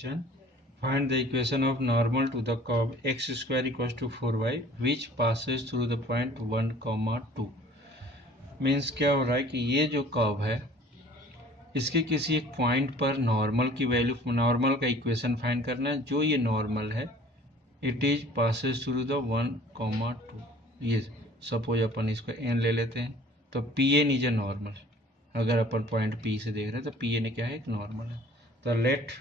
question. Find the equation of normal to the curve x square equals to 4y which passes through the point 1, 2. Means क्या हो रहा है कि ये जो कर्व है इसके किसी एक पॉइंट पर नॉर्मल की वैल्यू, नॉर्मल का इक्वेशन फाइंड करना है। जो ये नॉर्मल है it is passes through the 1, 2। ये सपोज अपन इसको n ले लेते हैं तो P N is a normal. अगर अपन पॉइंट पी से देख रहे हैं तो पी एन क्या है, एक नॉर्मल है। तो late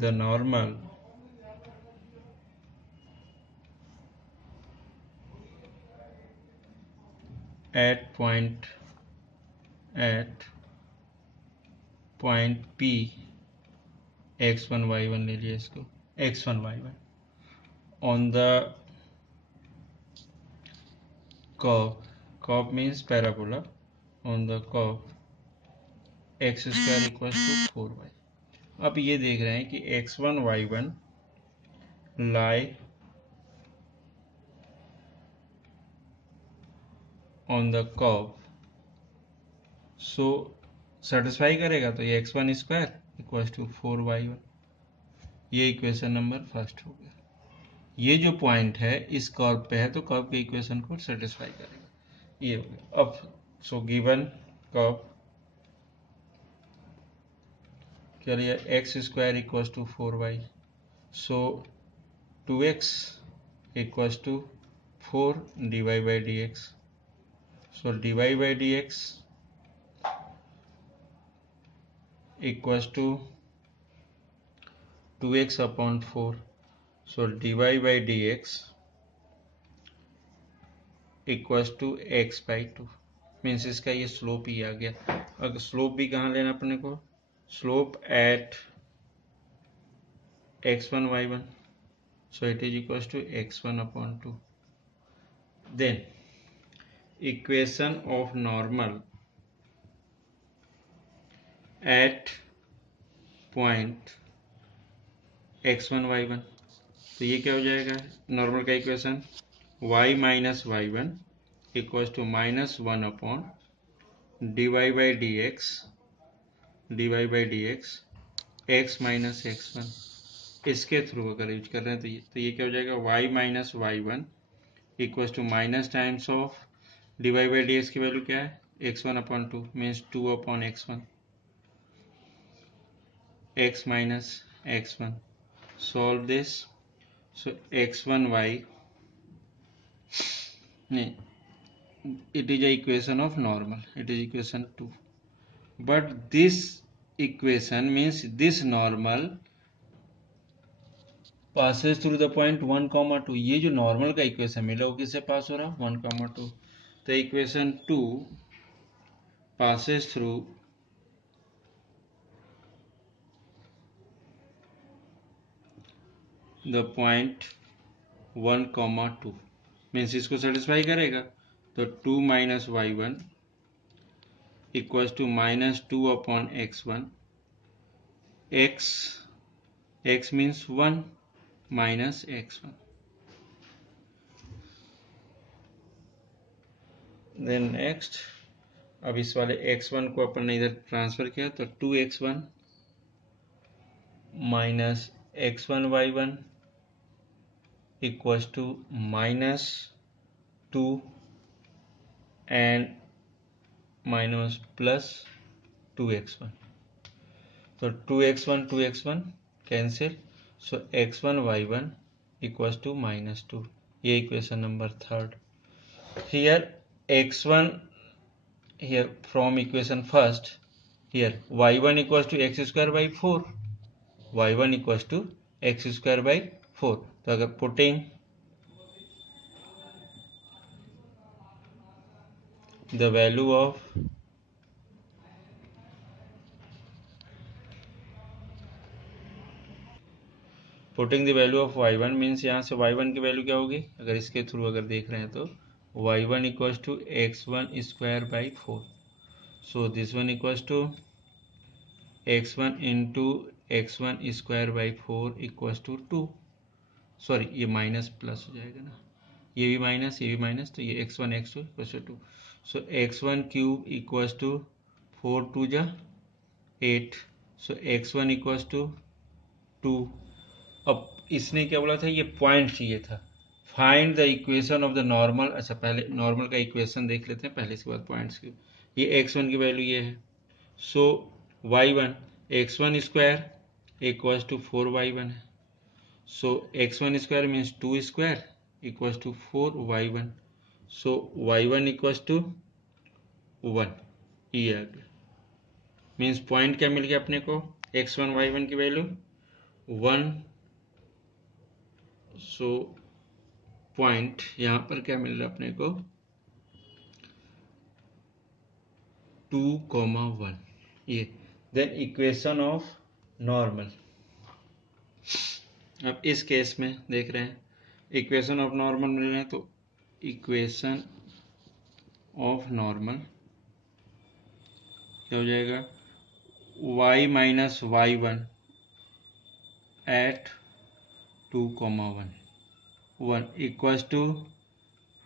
the normal at point P x1 y1 ले लिया इसको, x1 y1 on the curve means parabola on the curve x square equals to 4y। अब ये देख रहे हैं कि x1 y1 lie on the curve, so satisfy करेगा तो ये x1 square equal to 4y1। ये इक्वेशन नंबर फर्स्ट हो गया। ये जो पॉइंट है इस कर्व पे है तो कर्व के इक्वेशन को सेटिस्फाई करेगा। ये हो गया। अब सो गिवन कर्व क्या लिया, x square equal to 4y, so 2x equal to 4 dy by dx, so dy by dx equal to 2x upon 4, so dy by dx equal to x by 2। Means इसका ये slope ही आ गया। अगर slope भी कहाँ लेना अपने को, slope eight x1 y1, so it is equals to x1 upon 2. Then equation of normal at point x1 y1, तो ये क्या हो जाएगा नॉर्मल का equation, y minus y1 equals to minus 1 upon dy by dx x minus x1। इसके through अगर use कर रहे हैं तो ये क्या हो जाएगा, y minus y1 equals to minus times of dy by dx की वैल्यू क्या है, x1 upon 2 means 2 upon x1, x minus x1। Solve this, so x1y नहीं, it is a equation of normal, it is equation 2, but this equation means this normal passes through the point 1, 2। ये जो normal का equation मिला वो किससे पास हो रहा, 1, 2। तो equation 2 passes through the point 1, 2 means इसको सेटिस्फाई करेगा। तो 2 minus y1 equals to minus 2 upon x1, x means 1 minus x1। Then next, अब इस वाले x1 को अपन ने इधर ट्रांसफर किया तो 2x1 minus x1 y1 equals to minus 2 and minus plus 2x1। तो 2x1 cancel, so x1 y1 equals to minus 2। ये equation number third. Here x1 here from equation first, here y1 equals to x square by 4, y1 equals to x square by 4। तो अगर putting the value of y1 means यहाँ से y1 की value क्या होगी, अगर इसके थ्रू अगर देख रहे हैं तो y1 equals to x1 square by 4, so this one equals to x1 into x1 square by 4 equals to 2। Sorry ये माइनस प्लस हो जाएगा ना, ये भी माइनस, तो ये x1 x2 equals to 2। So x1 cube equals to 4 2 जा 8, सो x1 equals to 2। अब इसने क्या बोला था, ये पॉइंट चाहिए था, find the equation of the normal. अच्छा पहले नॉर्मल का इक्वेशन देख लेते हैं पहले, इसके बाद पॉइंट्स की। ये x1 की वैल्यू ये है, सो y1 x1 square equals to 4y1 है, so x1 square means 2 square equals to 4y1, so y1 equals to 1। ये आ गया, मीन्स पॉइंट क्या मिल गया अपने को, x1 y1 की वैल्यू 1, सो पॉइंट यहाँ पर क्या मिल रहा है अपने को 2,1। ये देन इक्वेशन ऑफ नॉर्मल। अब इस केस में देख रहे हैं इक्वेशन ऑफ नॉर्मल मिल रहे हैं, तो इक्वेशन ऑफ नॉर्मल क्या हो जाएगा, y minus y1 at 2,1 equals to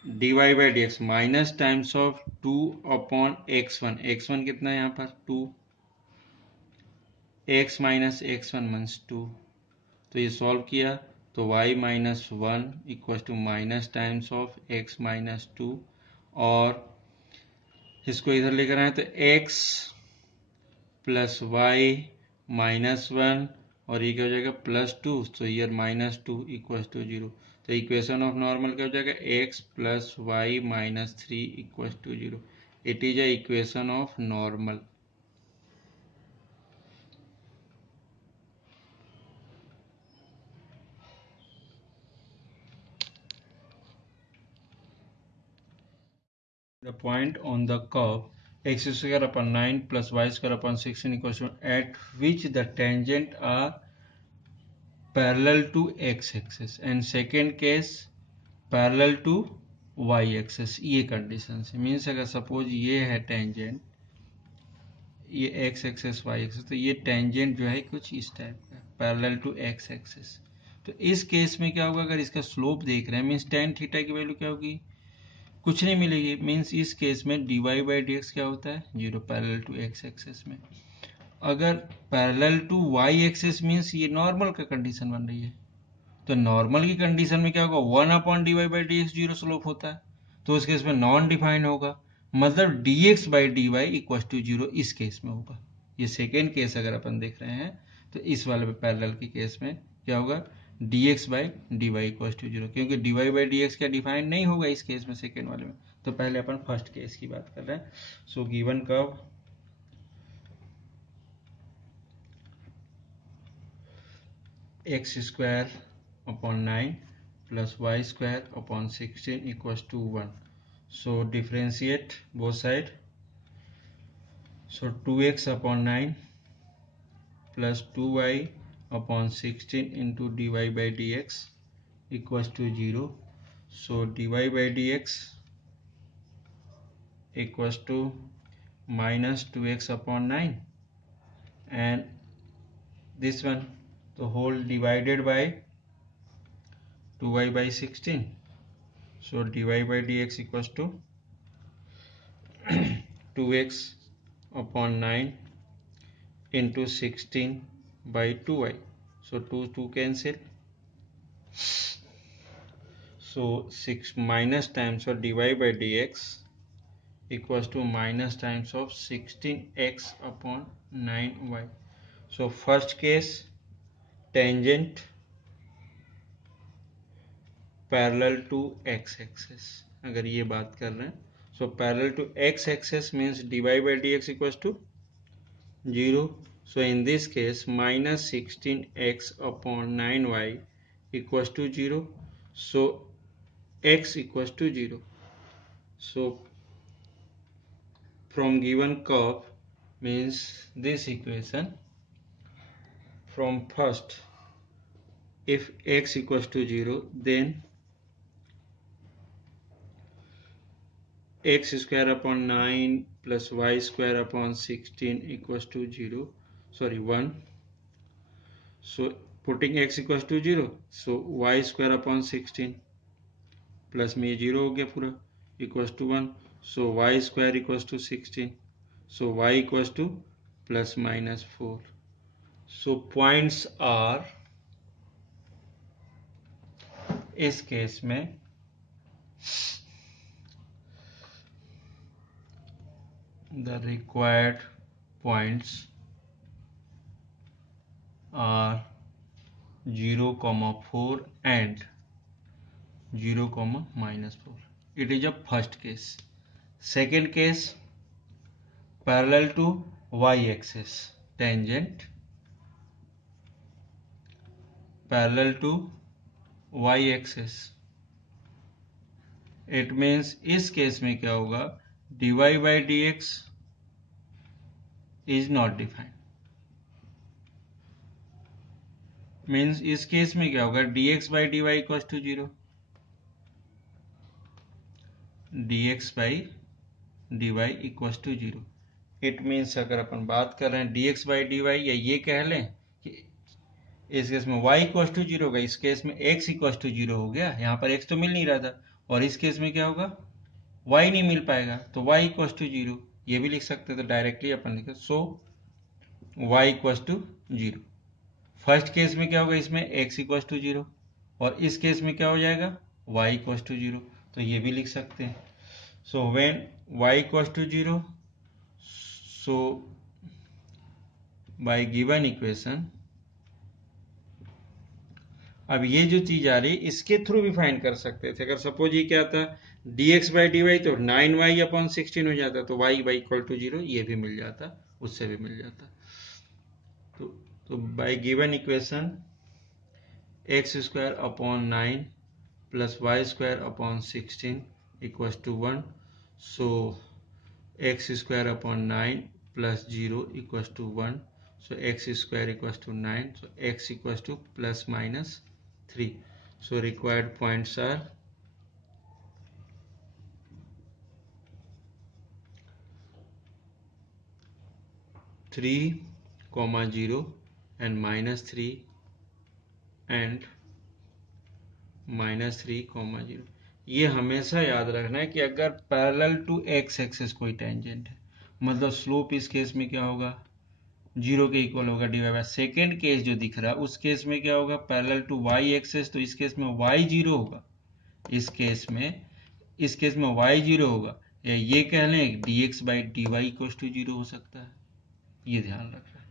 dy by d x minus times of 2 upon x1। x1 कितना है यहाँ पर 2, x माइनस x1 मीन्स 2, तो ये सॉल्व किया तो y minus 1 equals to minus times of x minus 2, और इसको इधर लेकर आए तो x प्लस वाई माइनस 1, और ये क्या हो जाएगा +2, तो ईयर -2 इक्वल्स टू 0। तो इक्वेशन ऑफ नॉर्मल क्या हो जाएगा x plus y minus 3 equals to 0। It is a equation of normal. The point on the curve x square upon 9 plus y square upon 16 equals to, at which the tangent are parallel to x axis and second case parallel to y axis. ये condition है, means अगर suppose ये है tangent, ये x axis Y access, तो ये tangent जो है कुछ इस टाइप का पैरेलल टू एक्स एक्सेस। तो इस केस में क्या होगा, अगर इसका स्लोप देख रहे हैं मीन्स टेन थीटा की वैल्यू क्या होगी, कुछ नहीं मिलेगी। मीन्स इस केस में d y by d x क्या होता है 0 पैरेलल टू एक्स एक्सेस में। अगर parallel to y axis means ये नॉर्मल का कंडीशन बन रही है, तो नॉर्मल की कंडीशन में क्या होगा 1 upon d y by d x 0 slope होता है, तो उस केस में नॉन डिफाइंड होगा, मतलब d x by d y equal to 0 इस केस में होगा। ये सेकेंड केस अगर अपन देख रहे हैं तो इस वाले पैरेलल के केस में क्या होगा d x by d y equal to 0, क्योंकि d y by d x क्या डिफाइंड नहीं होगा इस केस में सेकेंड वाले में। तो पहले अपन फर्स्ट केस की बात कर रहे हैं। So given curve x square upon 9 plus y square upon 16 equals to 1. So differentiate both side. So 2x upon 9 plus 2y upon 16 into dy by dx equals to 0. So dy by dx equals to minus 2x upon 9, and this one the whole divided by 2y by 16. So dy by dx equals to 2x upon 9 into 16 by 2y. So 2 cancel. So 6 minus times of dy by dx equals to minus times of 16x upon 9y. So first case tangent parallel to x axis, अगर ये बात कर रहे हैं, so parallel to x axis means dy by dx equals to 0. So in this case minus 16x upon 9y equals to 0. So x equals to 0. So from given curve means this equation, from first if x equals to 0 then x square upon 9 plus y square upon 16 equals to 0, sorry 1. So putting x equals to 0, so y square upon 16 plus में ये 0 हो गया पूरा equals to 1, so y square equals to 16, so y equals to plus minus 4. So points are, इस case में the required points are 0,4 and 0,-4. It is a first case. Second case, parallel to y-axis, tangent parallel to y-axis. It means इस case में क्या होगा, dy by dx is not defined. Means इस case में क्या होगा, dx by dy equal to 0, dx by dy equal to 0. It means अगर अपन बात कर रहे हैं dx by dy, या ये कह लें कि इस केस में y इक्वल टू 0 होगा, इस केस में x इक्वल टू 0 हो गया. यहाँ पर x तो मिल नहीं रहा था, और इस केस में क्या होगा, y नहीं मिल पाएगा, तो y इक्वल टू 0. ये भी लिख सकते हैं, तो डायरेक्टली अपन लिखे so y equal to 0. First case में क्या होगा, इसमें x इक्वल टू 0, और इस केस में क्या हो जाएगा, y इक्वल टू 0. तो ये भी लिख सकते हैं. So when y equal to 0, so by given equation, अब ये जो चीज आ रही है इसके थ्रू भी फाइंड कर सकते थे. अगर सपोज ये क्या था, dx बाई dy, तो 9y अपॉन 16 हो जाता, तो y बाई इक्वल टू 0, ये भी मिल जाता, उससे भी मिल जाता. तो by given equation x square upon 9 plus y square upon 16 equal to 1. So x square upon 9 plus 0 equal to 1. So x square equals to 9. So x equals to plus minus 3. So required points are (3, 0) and -3 and -3, 0. ये हमेशा याद रखना है कि अगर parallel to x axis कोई tangent है, मतलब स्लोप इस केस में क्या होगा, 0 के इक्वल होगा डिवाइड बाय. सेकेंड केस जो दिख रहा है उस केस में क्या होगा, पैरेलल टू y एक्सिस, तो इस केस में y 0 होगा, इस केस में y 0 होगा, या ये कह लें dx by dy equal to 0 हो सकता है. ये ध्यान रखना है.